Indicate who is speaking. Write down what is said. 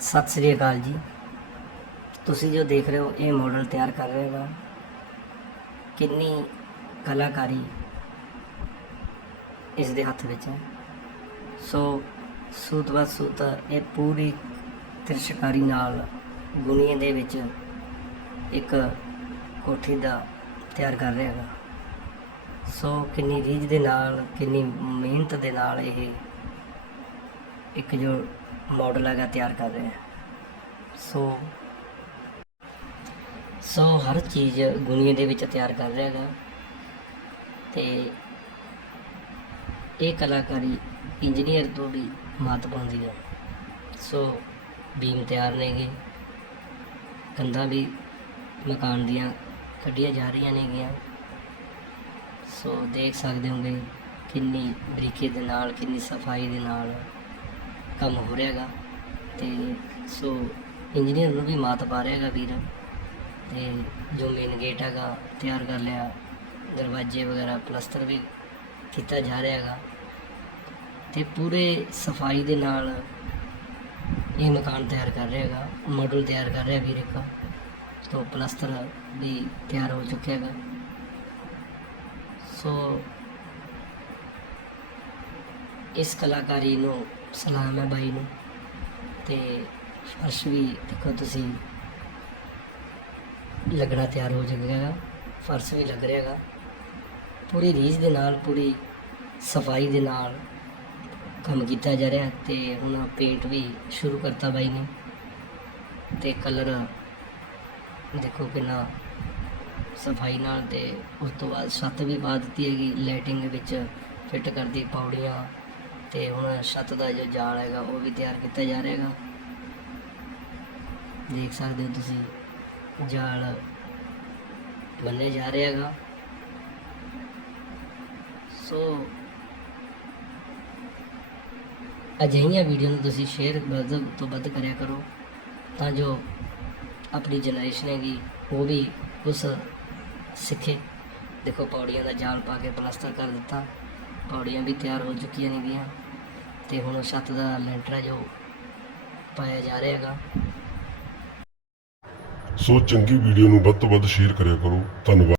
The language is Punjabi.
Speaker 1: ਸਤਿ ਸ੍ਰੀ ਅਕਾਲ ਜੀ। ਤੁਸੀਂ ਜੋ ਦੇਖ ਰਹੇ ਹੋ, ਇਹ ਮਾਡਲ ਤਿਆਰ ਕਰ ਰਿਹਾ ਹੈਗਾ ਕਿੰਨੀ ਕਲਾਕਾਰੀ ਇਸ ਦੇ ਹੱਥ ਵਿੱਚ ਹੈ। ਸੋ, ਸੂਤ ਬਾ ਸੂਤ, ਇਹ ਪੂਰੀ ਤਿਰਸ਼ਕਾਰੀ ਨਾਲ ਗੁਨੀਏ ਦੇ ਵਿੱਚ ਇੱਕ ਕੋਠੀ ਦਾ ਤਿਆਰ ਕਰ ਰਿਹਾ ਹੈਗਾ। ਸੋ, ਕਿੰਨੀ ਰੀਝ ਦੇ ਨਾਲ, ਕਿੰਨੀ ਮਿਹਨਤ ਦੇ ਨਾਲ ਇਹ ਇੱਕ ਜੋ ਮਾਡਲ ਹੈਗਾ ਤਿਆਰ ਕਰ ਰਿਹਾ ਹੈ। ਸੋ ਸੋ ਹਰ ਚੀਜ਼ ਗੁਣੀਏ ਦੇ ਵਿੱਚ ਤਿਆਰ ਕਰ ਰਿਹਾ ਹੈਗਾ। ਤੇ ਇਹ ਕਲਾਕਾਰੀ ਇੰਜੀਨੀਅਰ ਤੋਂ ਵੀ ਮਾਤ ਪਾਉਂਦੀ ਹੈ ਸੋ, ਬੀਮ ਤਿਆਰ ਨੇਗੇ ਕੰਧਾਂ ਵੀ ਮਕਾਨ ਦੀਆਂ ਕੱਢੀਆਂ ਜਾ ਰਹੀਆਂ ਨੇਗੀਆਂ ਸੋ, ਦੇਖ ਸਕਦੇ ਹੋਗੇ ਕਿੰਨੀ ਬਰੀਕੀ ਦੇ ਨਾਲ, ਕਿੰਨੀ ਸਫ਼ਾਈ ਦੇ ਨਾਲ ਕੰਮ ਹੋ ਰਿਹਾ ਹੈਗਾ ਤੇ ਸੋ ਇੰਜੀਨੀਅਰ ਨੂੰ ਵੀ ਮਾਤ ਪਾ ਰਿਹਾ ਹੈਗਾ ਵੀਰ ਤੇ ਜੋ ਮੇਨ ਗੇਟ ਹੈਗਾ, ਤਿਆਰ ਕਰ ਲਿਆ, ਦਰਵਾਜ਼ੇ ਵਗੈਰਾ, ਪਲਸਤਰ ਵੀ ਕੀਤਾ ਜਾ ਰਿਹਾ ਹੈਗਾ ਤੇ ਪੂਰੇ ਸਫ਼ਾਈ ਦੇ ਨਾਲ ਇਹ ਮਕਾਨ ਤਿਆਰ ਕਰ ਰਿਹਾ ਹੈਗਾ ਮਾਡਲ ਤਿਆਰ ਕਰ ਰਿਹਾ ਵੀਰ ਇੱਕ, ਤੋਂ ਪਲਸਤਰ ਵੀ ਤਿਆਰ ਹੋ ਚੁੱਕਿਆ ਹੈਗਾ। ਸੋ ਇਸ ਕਲਾਕਾਰੀ ਨੂੰ ਸਲਾਮ ਹੈ ਬਾਈ ਨੂੰ। ਤੇ ਫਰਸ਼ ਵੀ ਦੇਖੋ ਤੁਸੀਂ, ਲੱਗਣਾ ਤਿਆਰ ਹੋ ਜਾਵੇਗਾ ਫਰਸ਼ ਵੀ ਲੱਗ ਰਿਹਾ ਹੈਗਾ। ਪੂਰੀ ਰੀਝ ਦੇ ਨਾਲ, ਪੂਰੀ ਸਫ਼ਾਈ ਦੇ ਨਾਲ ਕੰਮ ਕੀਤਾ ਜਾ ਰਿਹਾ ਤੇ ਹੁਣ ਪੇਂਟ ਵੀ ਸ਼ੁਰੂ ਕਰਤਾ ਬਾਈ ਨੇ। ਤੇ ਕਲਰ ਦੇਖੋ ਕਿੰਨਾ ਸਫ਼ਾਈ ਨਾਲ ਤੇ ਉਸ ਤੋਂ ਬਾਅਦ ਛੱਤ ਵੀ ਪਾ ਦਿੱਤੀ ਹੈਗੀ। ਲਾਈਟਿੰਗ ਵਿੱਚ ਫਿੱਟ ਕਰਦੀ ਪੌੜੀਆਂ ਤੇ ਹੁਣ ਛੱਤ ਦਾ ਜੋ ਜਾਲ ਹੈਗਾ, ਉਹ ਵੀ ਤਿਆਰ ਕੀਤਾ ਜਾ ਰਿਹਾ ਹੈਗਾ। ਦੇਖ ਸਕਦੇ ਹੋ ਤੁਸੀਂ, ਜਾਲ ਬੰਨੇ ਜਾ ਰਿਹਾ ਹੈਗਾ। ਸੋ ਅਜਿਹੀਆਂ ਵੀਡੀਓ ਨੂੰ ਤੁਸੀਂ ਸ਼ੇਅਰ ਵੱਧ ਤੋਂ ਵੱਧ ਕਰਿਆ ਕਰੋ, ਤਾਂ ਜੋ ਆਪਣੀ ਜਨਰੇਸ਼ਨ ਹੈਗੀ, ਉਹ ਵੀ ਉਸ ਸਿੱਖੇ। ਦੇਖੋ, ਪੌੜੀਆਂ ਦਾ ਜਾਲ ਪਾ ਕੇ ਪਲਾਸਟਰ ਕਰ ਦਿੱਤਾ। ਪੌੜੀਆਂ ਵੀ ਤਿਆਰ ਹੋ ਚੁੱਕੀਆਂ ਨੇਗੀਆਂ ਤੇ ਹੁਣ ਛੱਤ ਦਾ ਲੈਂਟਰ ਹੈ ਜੋ ਪਾਇਆ ਜਾ ਰਿਹਾ ਹੈਗਾ।
Speaker 2: ਸੋ ਚੰਗੀ ਵੀਡੀਓ ਨੂੰ ਵੱਧ ਤੋਂ ਵੱਧ ਸ਼ੇਅਰ ਕਰਿਆ ਕਰੋ। ਧੰਨਵਾਦ।